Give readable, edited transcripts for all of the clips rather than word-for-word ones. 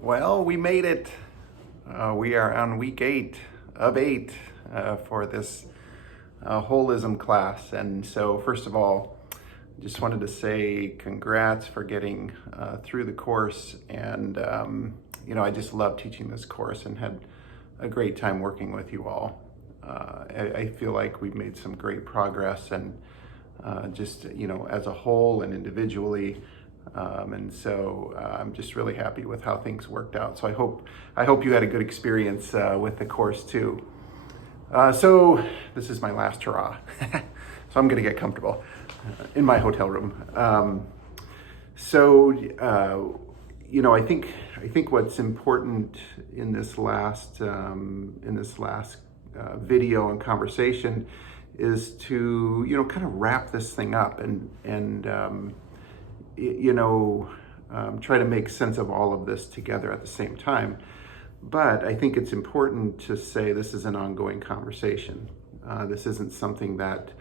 Well, we made it. We are on week 8 of 8 for this Wholism class. And so, first of all, just wanted to say congrats for getting through the course. And, I just love teaching this course and had a great time working with you all. I feel like we've made some great progress and as a whole and individually. I'm just really happy with how things worked out. So I hope you had a good experience with the course too. So this is my last hurrah. So I'm going to get comfortable in my hotel room. I think what's important in this last video and conversation is to kind of wrap this thing up and try to make sense of all of this together at the same time. But I think it's important to say this is an ongoing conversation. This isn't something that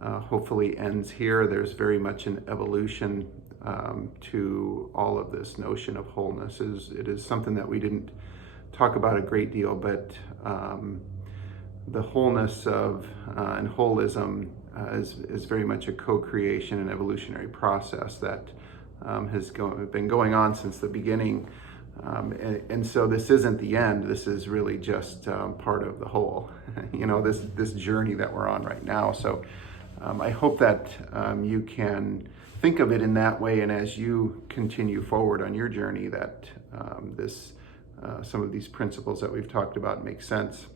hopefully ends here. There's very much an evolution to all of this notion of wholeness. It is something that we didn't talk about a great deal, but the wholeness of and holism is very much a co-creation and evolutionary process that has been going on since the beginning. And so this isn't the end. This is really just part of the whole, this journey that we're on right now. So I hope that you can think of it in that way. And as you continue forward on your journey, that some of these principles that we've talked about make sense.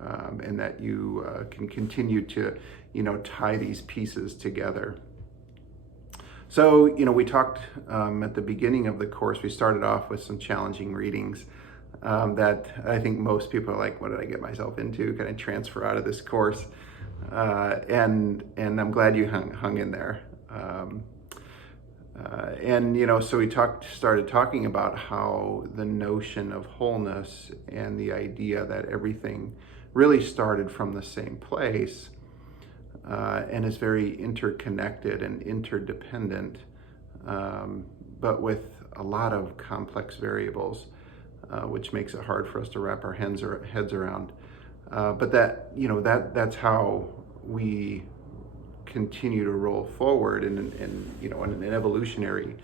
And that you can continue to, tie these pieces together. So, we talked at the beginning of the course, we started off with some challenging readings that I think most people are like, what did I get myself into? Can I transfer out of this course? And I'm glad you hung in there. So we started talking about how the notion of wholeness and the idea that everything really started from the same place and is very interconnected and interdependent, but with a lot of complex variables, which makes it hard for us to wrap our heads around. But that's how we continue to roll forward in an evolutionary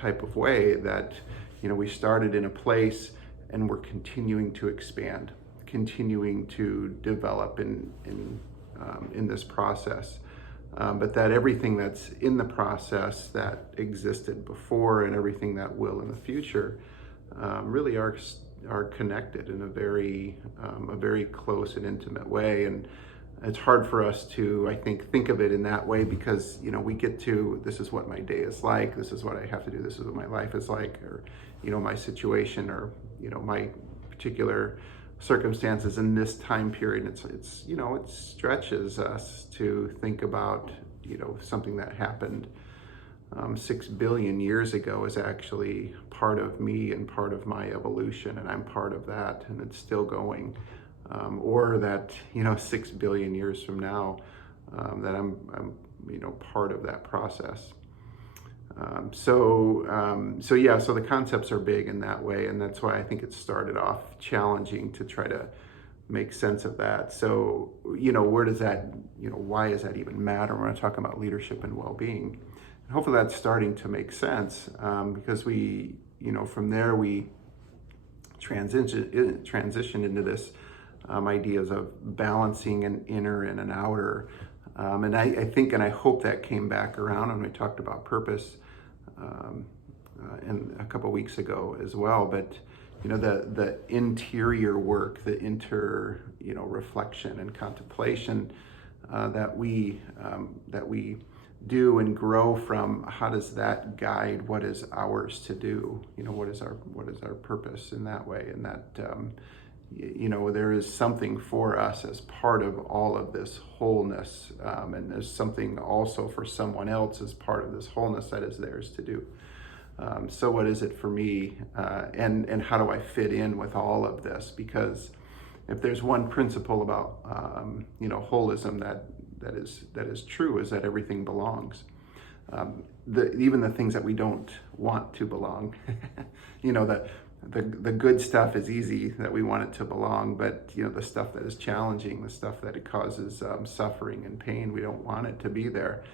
type of way, that we started in a place and we're continuing to expand, continuing to develop in this process, but that everything that's in the process that existed before and everything that will in the future really are connected in a very close and intimate way. And it's hard for us to, I think of it in that way because, we get to, this is what my day is like, this is what I have to do, this is what my life is like, or, my situation, or, my particular circumstances in this time period. It stretches us to think about, something that happened 6 billion years ago is actually part of me and part of my evolution, and I'm part of that, and it's still going. Or that 6 billion years from now, that I'm part of that process. So the concepts are big in that way, and that's why I think it started off challenging to try to make sense of that. So where does that, why does that even matter when we're talking about leadership and well-being? And hopefully that's starting to make sense, because we, from there we transition into this ideas of balancing an inner and an outer. And I think and I hope that came back around when we talked about purpose and a couple weeks ago as well. But the interior work, the reflection and contemplation that we do and grow from, how does that guide what is ours to do? What is our purpose in that way? And that there is something for us as part of all of this wholeness, and there's something also for someone else as part of this wholeness that is theirs to do. So what is it for me, and how do I fit in with all of this? Because if there's one principle about holism that is true, is that everything belongs. even the things that we don't want to belong. You know, the good stuff is easy, that we want it to belong, but you know, the stuff that is challenging, the stuff that it causes suffering and pain, we don't want it to be there.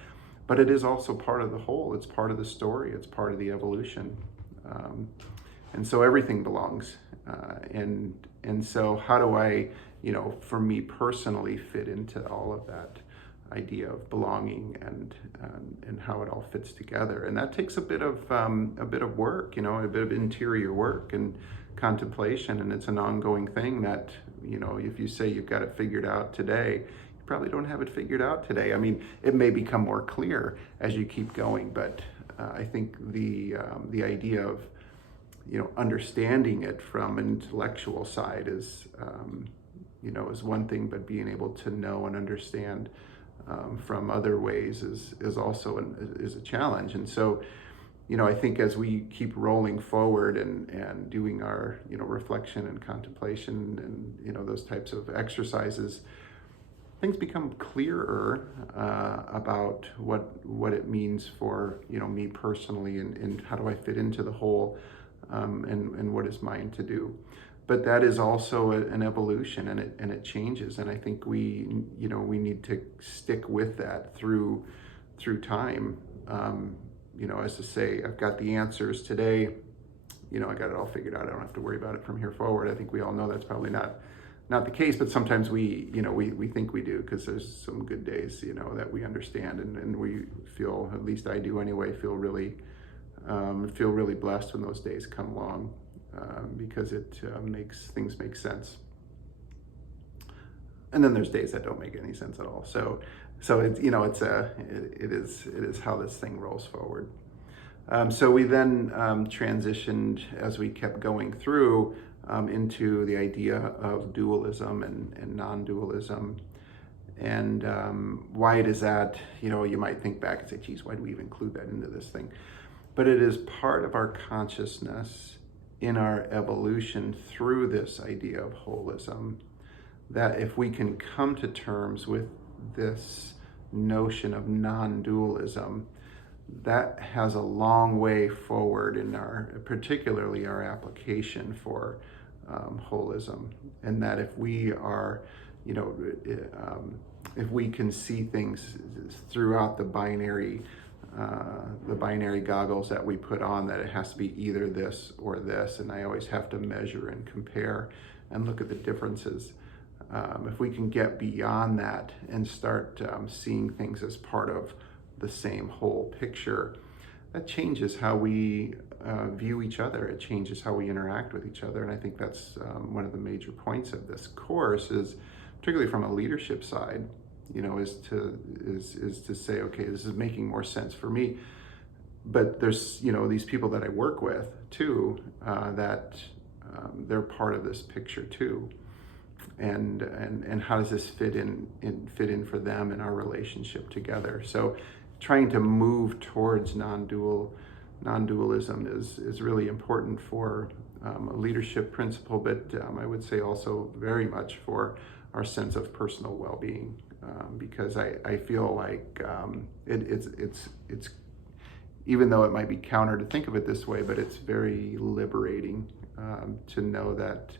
But it is also part of the whole. It's part of the story. It's part of the evolution. And so everything belongs. And so how do I, you know, for me personally, fit into all of that idea of belonging and how it all fits together? And that takes a bit of work, you know, a bit of interior work and contemplation. And it's an ongoing thing that, you know, if you say you've got it figured out today, you probably don't have it figured out today. I mean, it may become more clear as you keep going, but I think the idea of, you know, understanding it from an intellectual side is, you know, is one thing, but being able to know and understand from other ways is also is a challenge. And so, you know, I think as we keep rolling forward and doing our, you know, reflection and contemplation and, you know, those types of exercises, things become clearer about what it means for, you know, me personally, and how do I fit into the whole, and what is mine to do. But that is also an evolution, and it changes. And I think we need to stick with that through time. You know, as to say, I've got the answers today. You know, I got it all figured out. I don't have to worry about it from here forward. I think we all know that's probably not the case. But sometimes we think we do, because there's some good days, you know, that we understand, and we feel, at least I do anyway, feel really blessed when those days come along. Because it makes things make sense. And then there's days that don't make any sense at all. So it's, you know, it is how this thing rolls forward. So we then transitioned, as we kept going through, into the idea of dualism and non-dualism. And why does that, you know, you might think back and say, geez, why do we even include that into this thing? But it is part of our consciousness in our evolution through this idea of holism, that if we can come to terms with this notion of non-dualism, that has a long way forward in particularly our application for holism. And that if we are, you know, if we can see things throughout the binary goggles that we put on, that it has to be either this or this, and I always have to measure and compare and look at the differences. If we can get beyond that and start seeing things as part of the same whole picture, that changes how we view each other. It changes how we interact with each other. And I think that's one of the major points of this course, is particularly from a leadership side, you know, is to say, okay, this is making more sense for me. But there's, you know, these people that I work with too, that they're part of this picture too. And how does this fit in for them in our relationship together? So trying to move towards non-dualism is really important for a leadership principle, but I would say also very much for our sense of personal well-being, because I feel like it's even though it might be counter to think of it this way, but it's very liberating to know that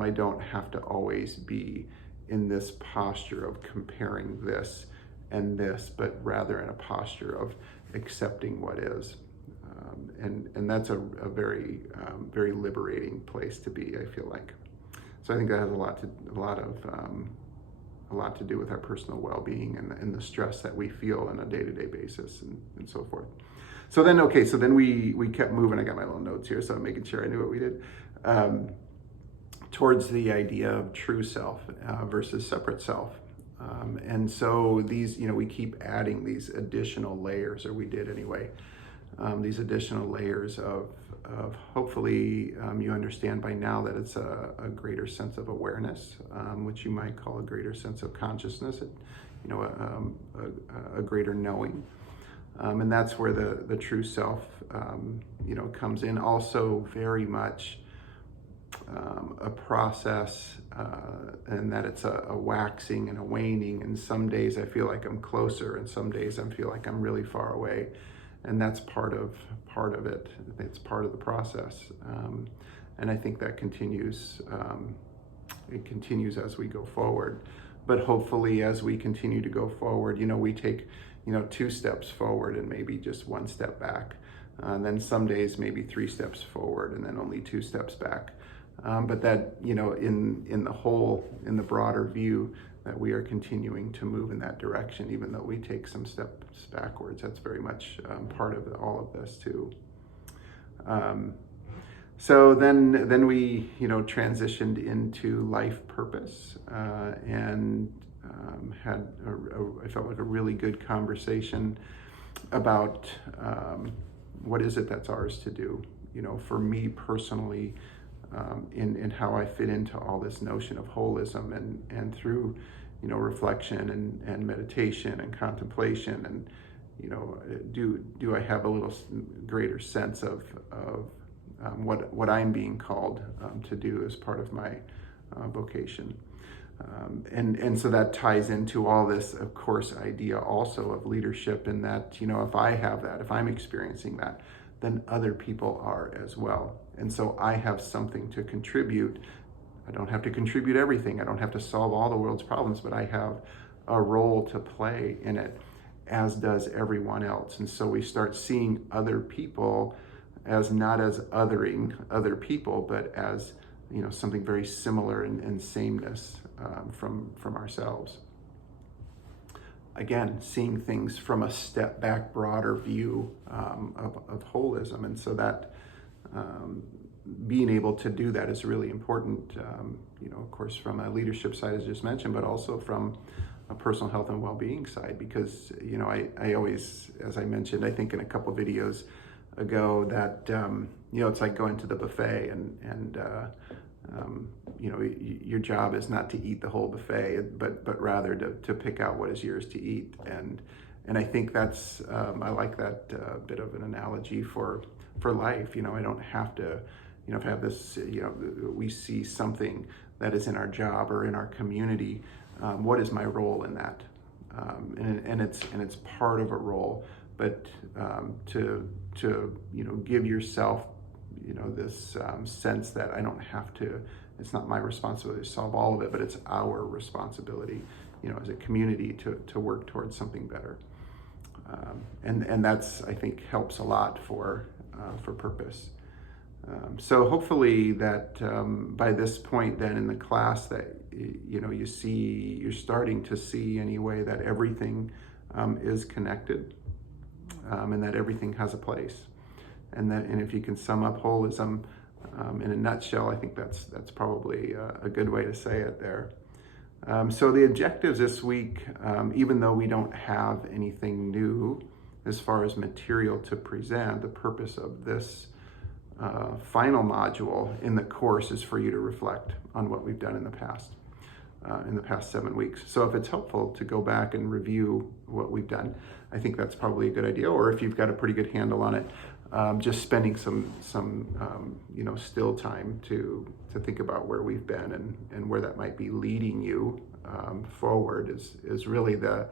I don't have to always be in this posture of comparing this and this, but rather in a posture of accepting what is. And that's a very liberating place to be, I feel like. So I think that has a lot to do with our personal well-being and the stress that we feel on a day-to-day basis and so forth. So then we kept moving. I got my little notes here, so I'm making sure I knew what we did. Towards the idea of true self versus separate self. And so these, you know, we keep adding these additional layers, or we did anyway, these additional layers of hopefully you understand by now that it's a greater sense of awareness, which you might call a greater sense of consciousness, you know, a greater knowing. And that's where the true self, you know, comes in. Also very much a process, and that it's a waxing and a waning. And some days I feel like I'm closer, and some days I feel like I'm really far away. And that's part of it. It's part of the process, and I think that continues. It continues as we go forward. But hopefully, as we continue to go forward, we take 2 steps forward and maybe just 1 step back. And then some days maybe 3 steps forward and then only 2 steps back. But that, in the whole, in the broader view, that we are continuing to move in that direction, even though we take some steps backwards. That's very much part of all of this too. So then we, transitioned into life purpose, and I felt like a really good conversation about what is it that's ours to do. For me personally, in how I fit into all this notion of holism, and through reflection and meditation and contemplation, and do I have a little greater sense of what I'm being called to do as part of my vocation. And so that ties into all this, of course, idea also of leadership, in that, if I have that, if I'm experiencing that, then other people are as well. And so I have something to contribute. I don't have to contribute everything. I don't have to solve all the world's problems, but I have a role to play in it, as does everyone else. And so we start seeing other people as not as othering other people, but as something very similar and sameness from ourselves. Again, seeing things from a step back, broader view of holism. And so that being able to do that is really important, of course, from a leadership side, as just mentioned, but also from a personal health and well-being side, because, I always, as I mentioned, I think in a couple videos ago, that, it's like going to the buffet, and your job is not to eat the whole buffet, but rather to pick out what is yours to eat. And I think that's, I like that bit of an analogy for life. I don't have to, have this, we see something that is in our job or in our community. What is my role in that? And it's part of a role, but to give yourself, this sense that I don't have to, it's not my responsibility to solve all of it, but it's our responsibility, as a community to work towards something better. And that's, I think, helps a lot for purpose. So hopefully that by this point then in the class, that you're starting to see anyway that everything is connected, and that everything has a place. And if you can sum up holism in a nutshell, I think that's probably a good way to say it there. So the objectives this week, even though we don't have anything new as far as material to present, the purpose of this final module in the course is for you to reflect on what we've done in the past 7 weeks. So if it's helpful to go back and review what we've done, I think that's probably a good idea. Or if you've got a pretty good handle on it, just spending some still time to think about where we've been and where that might be leading you forward is really the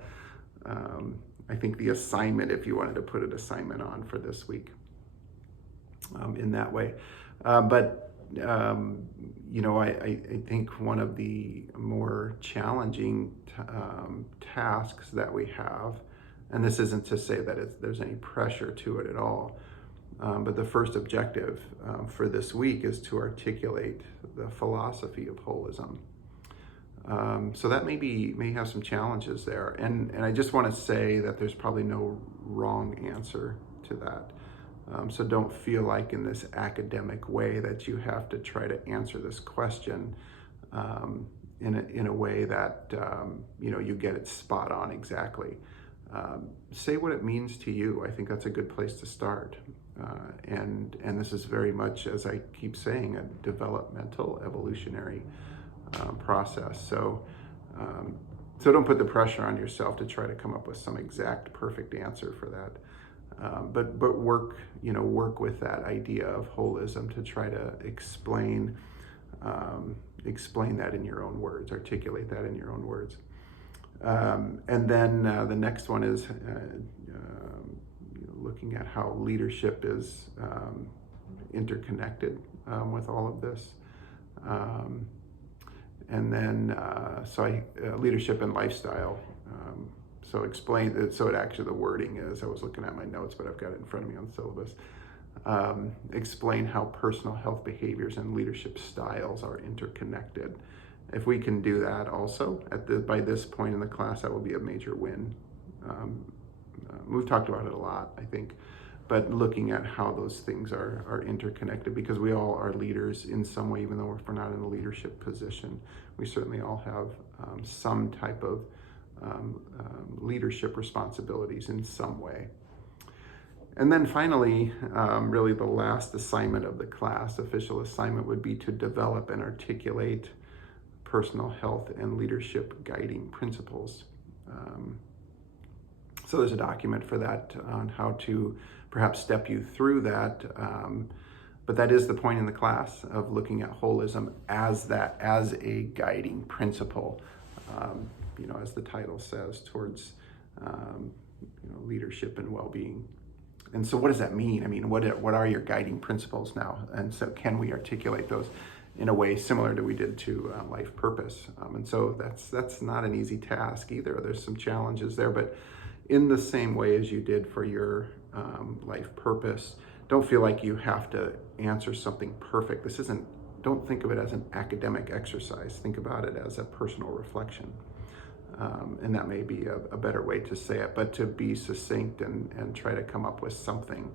I think the assignment, if you wanted to put an assignment on for this week, in that way. But I think one of the more challenging tasks that we have, and this isn't to say that there's any pressure to it at all, but the first objective for this week is to articulate the philosophy of holism. So that may have some challenges there, and I just want to say that there's probably no wrong answer to that. So don't feel like in this academic way that you have to try to answer this question in a way that you get it spot on exactly. Say what it means to you. I think that's a good place to start. And this is very much, as I keep saying, a developmental, evolutionary process. So don't put the pressure on yourself to try to come up with some exact perfect answer for that. But work with that idea of holism to try to explain explain that in your own words, articulate that in your own words. And then the next one is looking at how leadership is interconnected with all of this. And then, leadership and lifestyle. So explain it. So it actually, the wording is, I was looking at my notes, but I've got it in front of me on the syllabus. Explain how personal health behaviors and leadership styles are interconnected. If we can do that also by this point in the class, that will be a major win. We've talked about it a lot, I think, but looking at how those things are interconnected, because we all are leaders in some way, even though if we're not in a leadership position. We certainly all have some type of leadership responsibilities in some way. And then finally, really the last assignment of the class, official assignment, would be to develop and articulate personal health and leadership guiding principles. So there's a document for that on how to perhaps step you through that. But that is the point in the class, of looking at holism as a guiding principle, as the title says, towards leadership and well-being. And so what does that mean? I mean, what are your guiding principles now? And so can we articulate those in a way similar to we did to life purpose? And so that's not an easy task either. There's some challenges there, but in the same way as you did for your life purpose, don't feel like you have to answer something perfect. Don't think of it as an academic exercise. Think about it as a personal reflection. And that may be a better way to say it, but to be succinct and try to come up with something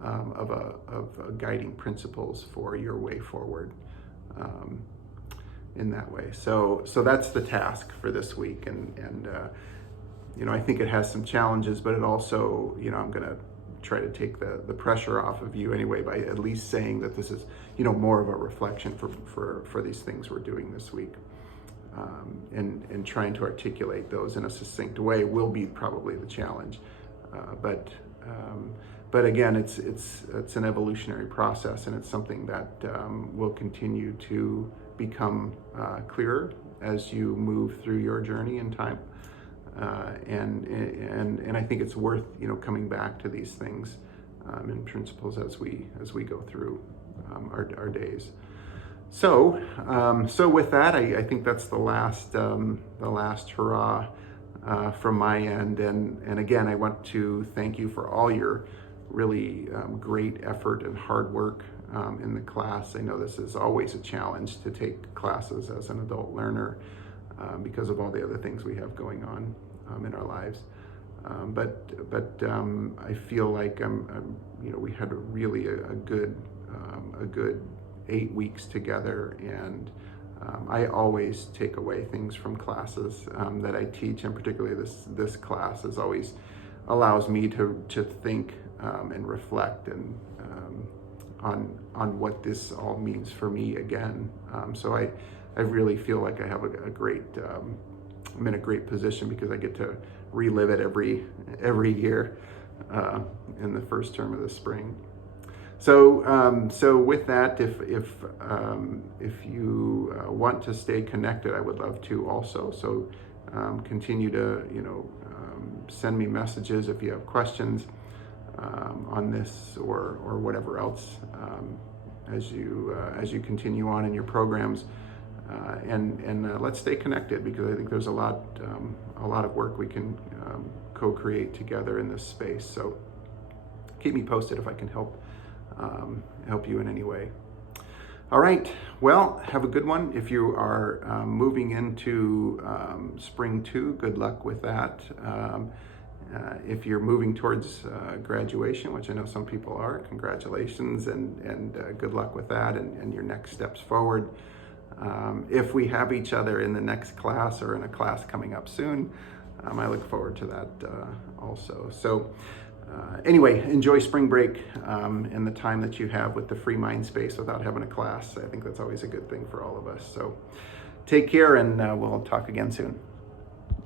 of a guiding principles for your way forward in that way. So that's the task for this week. And I think it has some challenges, but it also, I'm going to try to take the pressure off of you anyway, by at least saying that this is, more of a reflection for these things we're doing this week. And trying to articulate those in a succinct way will be probably the challenge. But again, it's an evolutionary process, and it's something that will continue to become clearer as you move through your journey in time. And I think it's worth coming back to these things and principles as we go through our days. So with that, I think that's the last hurrah from my end. And again, I want to thank you for all your really great effort and hard work in the class. I know this is always a challenge to take classes as an adult learner because of all the other things we have going on in our lives. But I feel like we had a good 8 weeks together, and I always take away things from classes that I teach, and particularly this class is always allows me to think and reflect and on what this all means for me again. So I really feel like I have I'm in a great position because I get to relive it every year in the first term of the spring. So with that, if you want to stay connected, I would love to also. So continue to send me messages if you have questions on this or whatever else as you continue on in your programs. And let's stay connected, because I think there's a lot of work we can co-create together in this space. So keep me posted if I can help you in any way. All right, well, have a good one. If you are moving into spring 2, good luck with that. If you're moving towards graduation, which I know some people are, congratulations, and good luck with that and your next steps forward. If we have each other in the next class or in a class coming up soon, I look forward to that also. So anyway, enjoy spring break and the time that you have with the free mind space without having a class. I think that's always a good thing for all of us. So take care, and we'll talk again soon.